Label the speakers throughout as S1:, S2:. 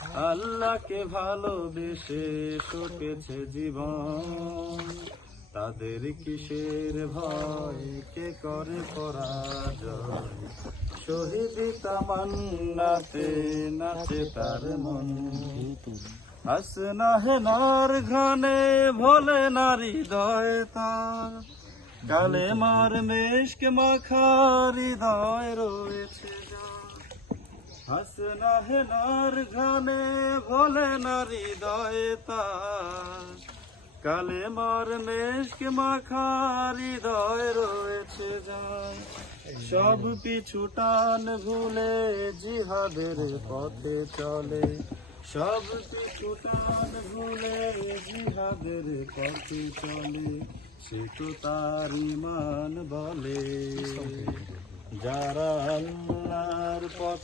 S1: আল্লাহকে ভালোবেসে সপেছে জীবন। তাদের কিসের ভয়, কে করে পরাজয়? শহীদ তামান্নাতে নাচে তার মন। হাসনা হেনার ঘনে ভোলে নারী দয় তার। কালে মার মেশক মাখার হৃদয় রয়েছে হাসনা হেনার ঘানে ভোলে নারী দয় তার। কালে মার মেশক মাখার হৃদয় রয়েছে যায় সব পিছু টান ভুলে জিহাদের পথে চলে। সব পিছু টান ভুলে জিহাদের পথে চলে। সে তো তার ইমান বলে। যারা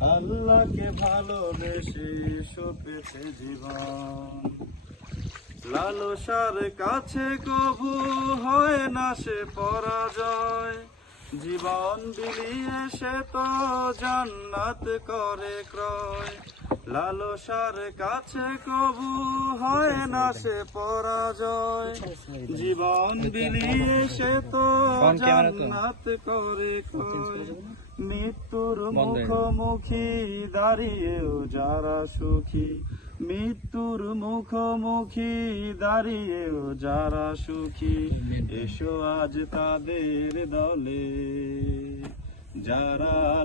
S1: আল্লাহকে ভালোবেসে সপেছে জীবন। লালসার কাছে কবু হয় না সে পরাজয়। জীবন বিলিয়ে সে তো জান্নাত করে ক্রয়। লালসার কাছে কবু হয় না সে পরাজয়। জীবন বিলিয়ে সে তো জান্নাত করে মৃত্যুর মুখোমুখি দাঁড়িয়েও যারা সুখী। মৃত্যুর মুখোমুখি দাঁড়িয়েও যারা সুখী। এসো আজ তাদের দলে। যারা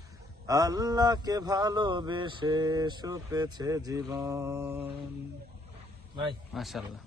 S1: আল্লাহকে ভালোবেসে সুপেছে জীবন।
S2: মাশাআল্লাহ।